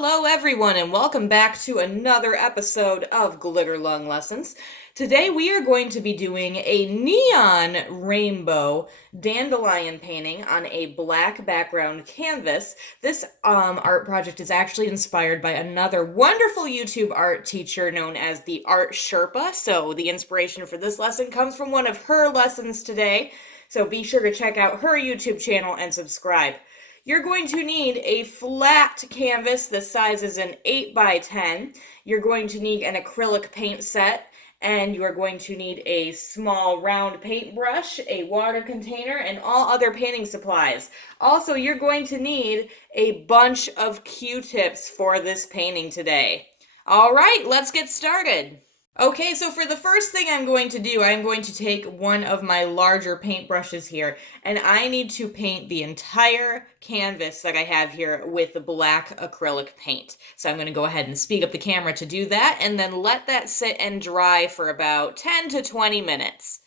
Hello everyone and welcome back to another episode of Glitter Lung Lessons. Today we are going to be doing a neon rainbow dandelion painting on a black background canvas. This art project is actually inspired by another wonderful YouTube art teacher known as the Art Sherpa. So the inspiration for this lesson comes from one of her lessons today. So be sure to check out her YouTube channel and subscribe. You're going to need a flat canvas. The size is an 8 by 10. You're going to need an acrylic paint set, and you are going to need a small round paintbrush, a water container, and all other painting supplies. Also, you're going to need a bunch of Q-tips for this painting today. All right, let's get started. Okay, so for the first thing I'm going to do, I'm going to take one of my larger paintbrushes here, and I need to paint the entire canvas that I have here with the black acrylic paint. So I'm going to go ahead and speed up the camera to do that, and then let that sit and dry for about 10 to 20 minutes.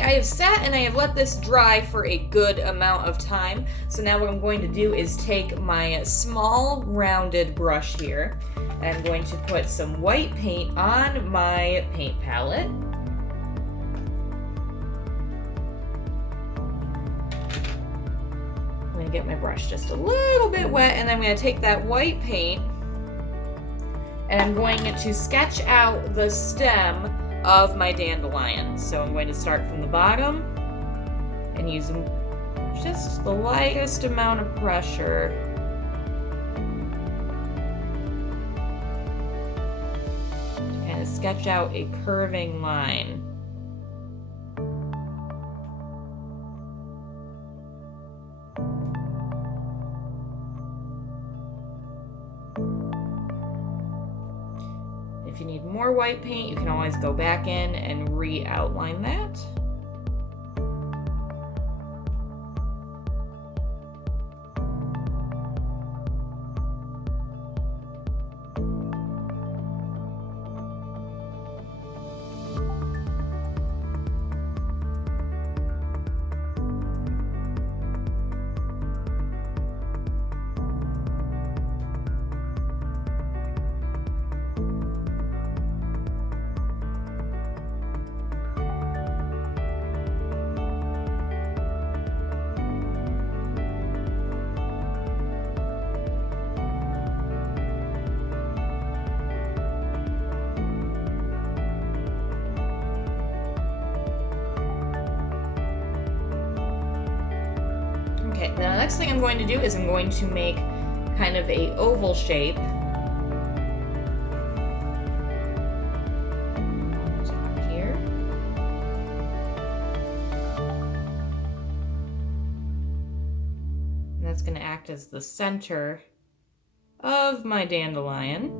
I have sat and I have let this dry for a good amount of time. So now what I'm going to do is take my small rounded brush here, and I'm going to put some white paint on my paint palette. I'm going to get my brush just a little bit wet, and I'm going to take that white paint and I'm going to sketch out the stem of my dandelion. So I'm going to start from the bottom and using just the lightest amount of pressure to kind of sketch out a curving line. If you need more white paint, you can always go back in and re-outline that. Okay, now the next thing I'm going to do is I'm going to make kind of a oval shape on top here. And that's going to act as the center of my dandelion.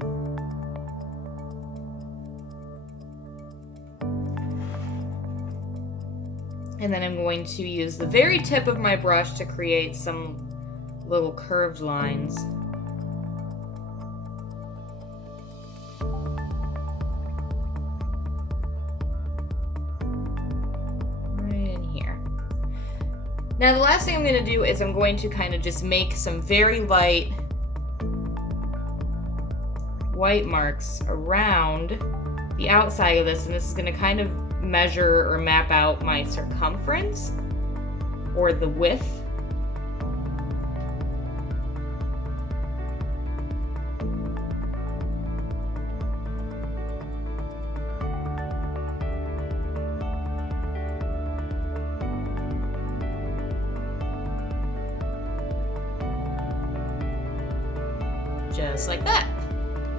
And then I'm going to use the very tip of my brush to create some little curved lines. Right in here. Now the last thing I'm going to do is I'm going to kind of just make some very light white marks around the outside of this, and this is going to kind of measure or map out my circumference or the width. Just like that.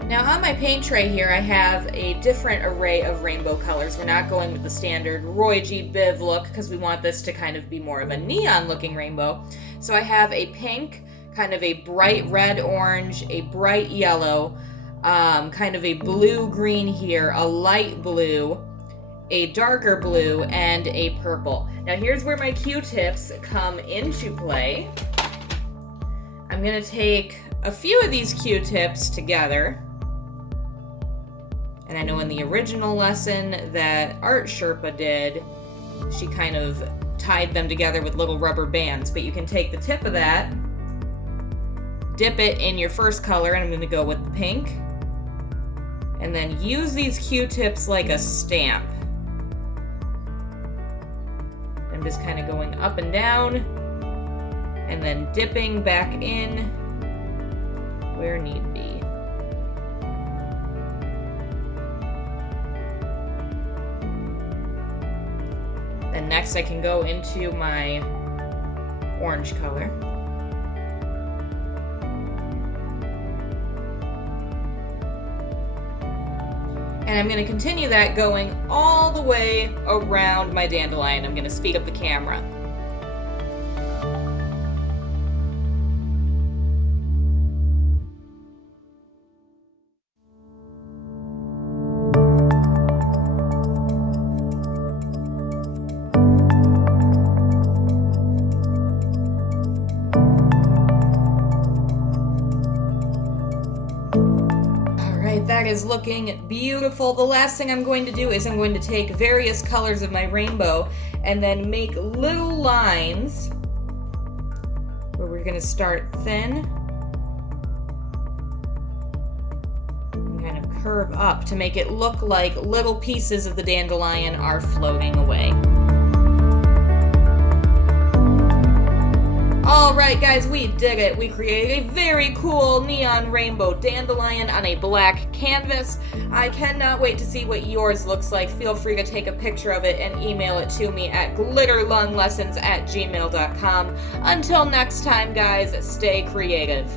Now on my paint tray here, I have a different array of rainbow colors. We're not going with the standard Roy G. Biv look because we want this to kind of be more of a neon looking rainbow. So I have a pink, kind of a bright red orange, a bright yellow, kind of a blue-green here, a light blue, a darker blue, and a purple. Now here's where my Q-tips come into play. I'm gonna take a few of these Q-tips together. And I know in the original lesson that Art Sherpa did, she kind of tied them together with little rubber bands. But you can take the tip of that, dip it in your first color, and I'm gonna go with the pink. And then use these Q-tips like a stamp. I'm just kind of going up and down, and then dipping back in where need be. Then next I can go into my orange color. And I'm going to continue that going all the way around my dandelion. I'm going to speed up the camera. That is looking beautiful. The last thing I'm going to do is I'm going to take various colors of my rainbow and then make little lines where we're going to start thin and kind of curve up to make it look like little pieces of the dandelion are floating away. Alright guys, we did it. We created a very cool neon rainbow dandelion on a black canvas. I cannot wait to see what yours looks like. Feel free to take a picture of it and email it to me at glitterlunglessons@gmail.com. Until next time guys, stay creative.